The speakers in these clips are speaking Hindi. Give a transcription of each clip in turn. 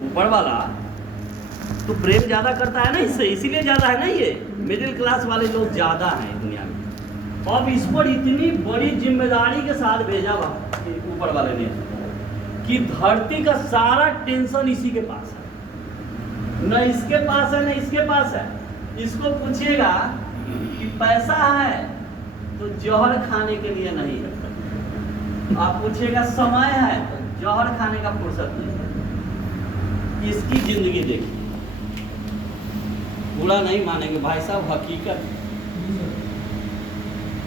ऊपर वाला तो प्रेम ज़्यादा करता है ना इससे, इसीलिए ज़्यादा है ना, ये मिडिल क्लास वाले लोग ज़्यादा हैं दुनिया में। अब इस पर इतनी बड़ी जिम्मेदारी के साथ भेजा ऊपर वाले ने कि धरती का सारा टेंशन इसी के पास है, न इसके पास है न इसके पास है। इसको पूछिएगा कि पैसा है तो जहर खाने के लिए नहीं है, आप पूछिएगा समय है तो जहर खाने का फुर्सत नहीं है। इसकी जिंदगी देखिए, बुरा नहीं मानेंगे भाई साहब, हकीकत है।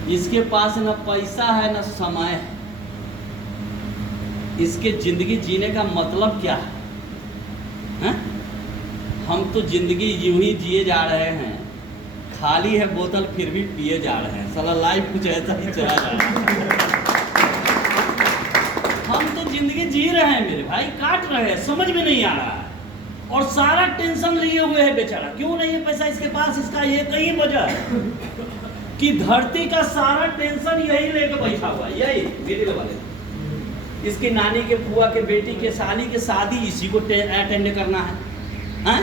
इसके पास न पैसा है न समय है, इसके जिंदगी जीने का मतलब क्या है? हम तो जिंदगी यूं ही जिए जा रहे हैं, खाली है बोतल फिर भी पिए जा रहे हैं। साला लाइफ कुछ ऐसा ही चला जा रहा है। हम तो जिंदगी जी रहे हैं मेरे भाई, काट रहे हैं, समझ में नहीं आ रहा है। और सारा टेंशन लिए हुए है बेचारा, क्यों नहीं है पैसा इसके पास, इसका ये कहीं वजह है कि धरती का सारा टेंशन यही लेकर बैठा हुआ है, यही मिडिल वाले। इसकी नानी के फुआ के बेटी के साली के शादी इसी को अटेंड करना है, हैं?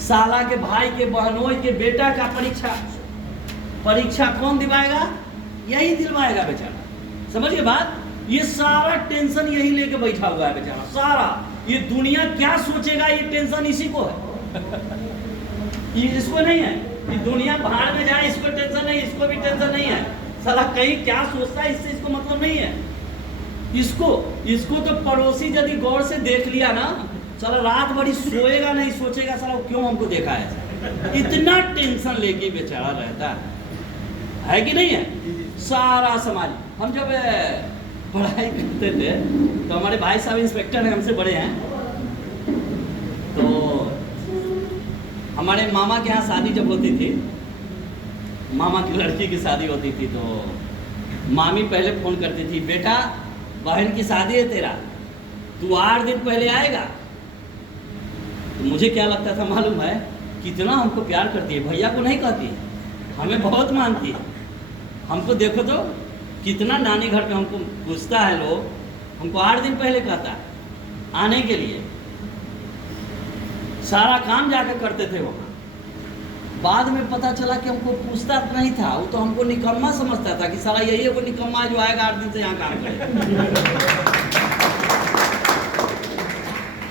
साला के भाई के बहनोई के बेटा का परीक्षा कौन दिलवाएगा? यही दिलवाएगा बेचारा। समझिए बात, ये सारा टेंशन यही लेके बैठा हुआ है बेचारा सारा। ये दुनिया क्या सोचेगा, ये टेंशन इसी को है। ये इसको नहीं है, ये दुनिया बाहर में जाए इसको टेंशन नहीं, इसको भी टेंशन नहीं है। साला कहीं क्या सोचता है इससे इसको मतलब नहीं है। इसको तो पड़ोसी यदि गौर से देख लिया ना, साला रात भरी सोएगा नहीं, सोचेगा साला क्यों हमको देखा है। इतना टेंशन लेके बेचारा रहता है कि नहीं है सारा समाज। हम जब पढ़ाई करते थे तो हमारे भाई साहब इंस्पेक्टर हैं, हमसे बड़े हैं, तो हमारे मामा के यहाँ शादी जब होती थी, मामा की लड़की की शादी होती थी, तो मामी पहले फ़ोन करती थी, बेटा बहन की शादी है तेरा, तू 8 दिन पहले आएगा। तो मुझे क्या लगता था मालूम है, कितना हमको प्यार करती है, भैया को नहीं कहती है, हमें बहुत मानती है। हमको देखो तो कितना नानी घर पे हमको पूछता है लोग, हमको 8 दिन पहले कहता है आने के लिए। सारा काम जाकर करते थे वहाँ। बाद में पता चला कि हमको पूछता नहीं था, वो तो हमको निकम्मा समझता था कि साला यही है वो निकम्मा जो आएगा 8 दिन से यहाँ काम करेगा।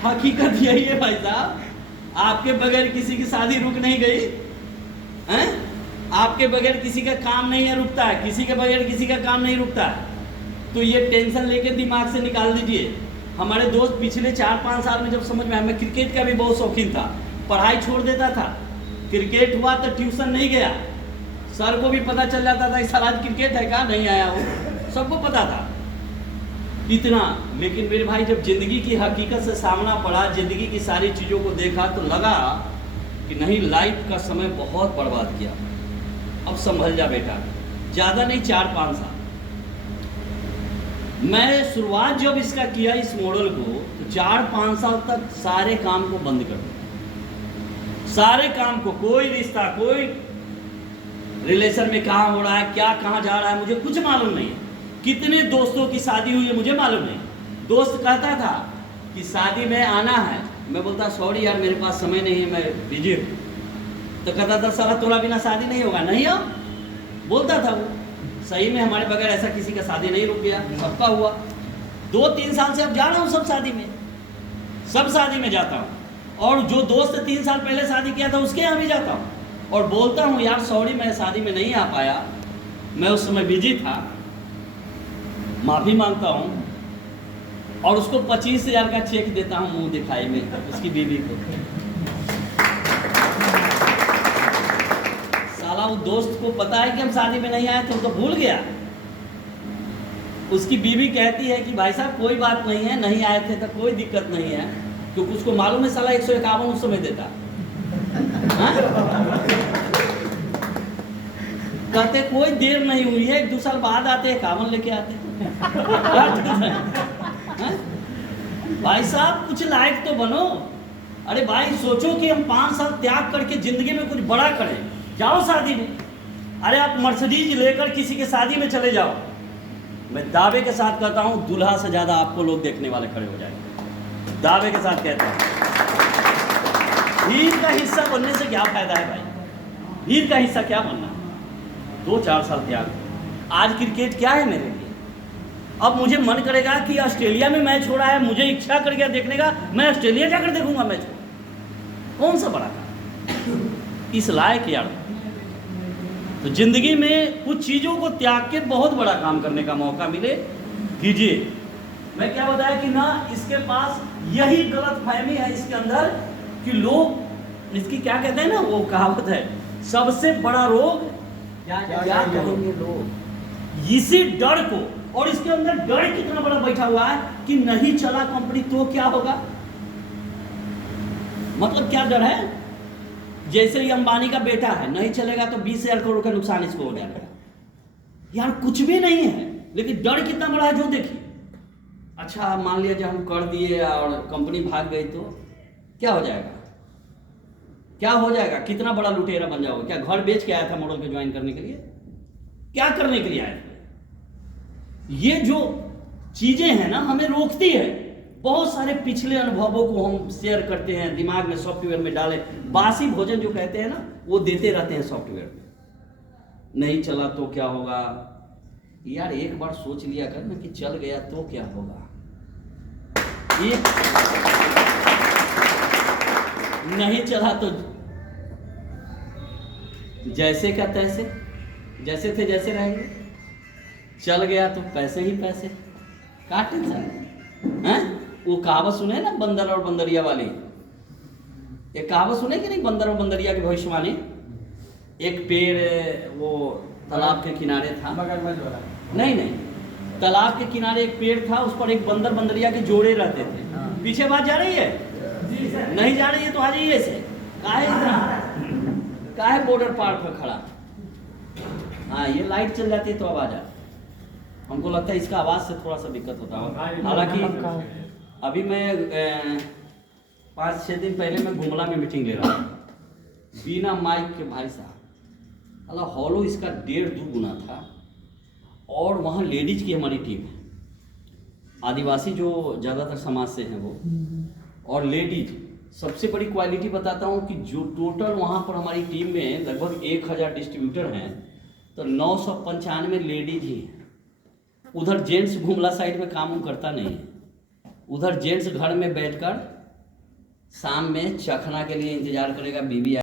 हकीकत यही है भाई साहब, आपके बगैर किसी की शादी रुक नहीं गई हैं? आपके बगैर किसी का काम नहीं है रुकता है, किसी के बगैर किसी का काम नहीं रुकता है। तो ये टेंशन लेके दिमाग से निकाल दीजिए। हमारे दोस्त पिछले 4-5 साल में जब समझ में आया, मैं क्रिकेट का भी बहुत शौकीन था, पढ़ाई छोड़ देता था, क्रिकेट हुआ तो ट्यूशन नहीं गया। सर को भी पता चल जाता था कि सर आज क्रिकेट है क्या, नहीं आया वो, सबको पता था इतना। लेकिन मेरे भाई जब ज़िंदगी की हकीकत से सामना पड़ा, ज़िंदगी की सारी चीज़ों को देखा, तो लगा कि नहीं, लाइफ का समय बहुत बर्बाद किया। अब संभल जा बेटा, ज़्यादा नहीं 4-5 साल। मैं शुरुआत जब इसका किया इस मॉडल को, तो 4-5 साल तक सारे काम को बंद कर दिया। सारे काम को, कोई रिश्ता, कोई रिलेशन में कहाँ हो रहा है, क्या कहाँ जा रहा है, मुझे कुछ मालूम नहीं है। कितने दोस्तों की शादी हुई है मुझे मालूम नहीं। दोस्त कहता था कि शादी में आना है, मैं बोलता सॉरी यार मेरे पास समय नहीं है, मैं बिजी हूँ। तो कहता था साला तोरा बिना शादी नहीं होगा, नहीं हो बोलता था वो। सही में हमारे बगैर ऐसा किसी का शादी नहीं रुक गया, सबका हुआ। 2-3 साल से अब जा रहा हूँ सब शादी में, सब शादी में जाता हूँ। और जो दोस्त 3 साल पहले शादी किया था उसके यहाँ भी जाता हूँ और बोलता हूँ यार सॉरी मैं शादी में नहीं आ पाया, मैं उस समय बिजी था, माफ़ी मांगता हूँ। और उसको 25,000 का चेक देता हूँ मुँह दिखाई में, उसकी बीवी को। साला वो दोस्त को पता है कि हम शादी में नहीं आए थे, वो तो भूल गया। उसकी बीवी कहती है कि भाई साहब कोई बात नहीं है, नहीं आए थे तो कोई दिक्कत नहीं है, क्योंकि उसको मालूम है साला 151 उस समय देता। कहते कोई देर नहीं हुई है, 1-2 साल बाद आते 51 लेके आते। भाई साहब कुछ लायक तो बनो। अरे भाई सोचो कि हम 5 साल त्याग करके जिंदगी में कुछ बड़ा करें, जाओ शादी में। अरे आप मर्सिडीज लेकर किसी के शादी में चले जाओ, मैं दावे के साथ कहता हूँ दूल्हा से ज़्यादा आपको लोग देखने वाले खड़े हो जाएंगे, दावे के साथ कहता हूँ। हीर का हिस्सा बनने से क्या फायदा है भाई? हीर का हिस्सा क्या बनना? 2-4 साल त्याग। आज क्रिकेट क्या है मेरे लिए? अब मुझे मन करेगा कि ऑस्ट्रेलिया में मैच हो रहा है, मुझे इच्छा कर गया देखने का, मैं ऑस्ट्रेलिया जाकर देखूंगा मैच। कौन सा बड़ा काम इस लायक यार? तो जिंदगी में कुछ चीज़ों को त्याग के बहुत बड़ा काम करने का मौका मिले, कीजिए। मैं क्या बताया कि ना, इसके पास यही गलत फहमी है इसके अंदर कि लोग, इसकी क्या कहते हैं ना, वो कहावत है, सबसे बड़ा रोग क्या कहेंगे लोग। इसी डर को, और इसके अंदर डर कितना बड़ा बैठा हुआ है कि नहीं चला कंपनी तो क्या होगा। मतलब क्या डर है? जैसे ही अंबानी का बेटा है, नहीं चलेगा तो 20,000 करोड़ का नुकसान इसको हो जाएगा। यार कुछ भी नहीं है, लेकिन डर कितना बड़ा है जो देखिए। अच्छा मान लिया जब हम कर दिए और कंपनी भाग गई तो क्या हो जाएगा? क्या हो जाएगा? कितना बड़ा लुटेरा बन जाओगे? क्या घर बेच के आया था मॉडल पे ज्वाइन करने के लिए? क्या करने के लिए आया था? ये जो चीजें हैं ना, हमें रोकती है। बहुत सारे पिछले अनुभवों को हम शेयर करते हैं, दिमाग में सॉफ्टवेयर में डाले, बासी भोजन जो कहते हैं ना, वो देते रहते हैं सॉफ्टवेयर में। नहीं चला तो क्या होगा? यार एक बार सोच लिया कर ना कि चल गया तो क्या होगा। ये नहीं चला तो जैसे का तैसे, जैसे थे जैसे रहेंगे। चल गया तो पैसे ही पैसे, क्या टेंशन है? वो कहावत सुने ना, बंदर और बंदरिया वाली? एक कहावत सुने कि नहीं, बंदर और बंदरिया की भविष्यवाणी? एक पेड़ वो तालाब के किनारे था, मगरमच्छ वाला? नहीं, तालाब के किनारे एक पेड़ था, उस पर एक बंदर बंदरिया के जोड़े रहते थे। पीछे बात जा रही है? नहीं जा रही है तो आ जाइए ऐसे। काहे बॉर्डर पार पर खड़ा? हाँ, ये लाइट चल जाती है तो अब आ जा। हमको लगता है इसका आवाज़ से थोड़ा सा दिक्कत होता है। हालांकि अभी मैं 5-6 दिन पहले मैं गुमला में मीटिंग ले रहा था, बिना माइक के भाई साहब। अल्लाह हॉलो इसका 1.5-2 गुना था। और वहाँ लेडीज की हमारी टीम है, आदिवासी जो ज़्यादातर समाज से हैं वो, और लेडीज। सबसे बड़ी क्वालिटी बताता हूँ कि जो टोटल वहाँ पर हमारी टीम में लगभग 1000 डिस्ट्रीब्यूटर हैं, तो 995 लेडीज ही हैं। उधर जेंट्स गुमला साइड में काम करता नहीं है। उधर जेंट्स घर में बैठकर शाम में चखना के लिए इंतजार करेगा, बीवी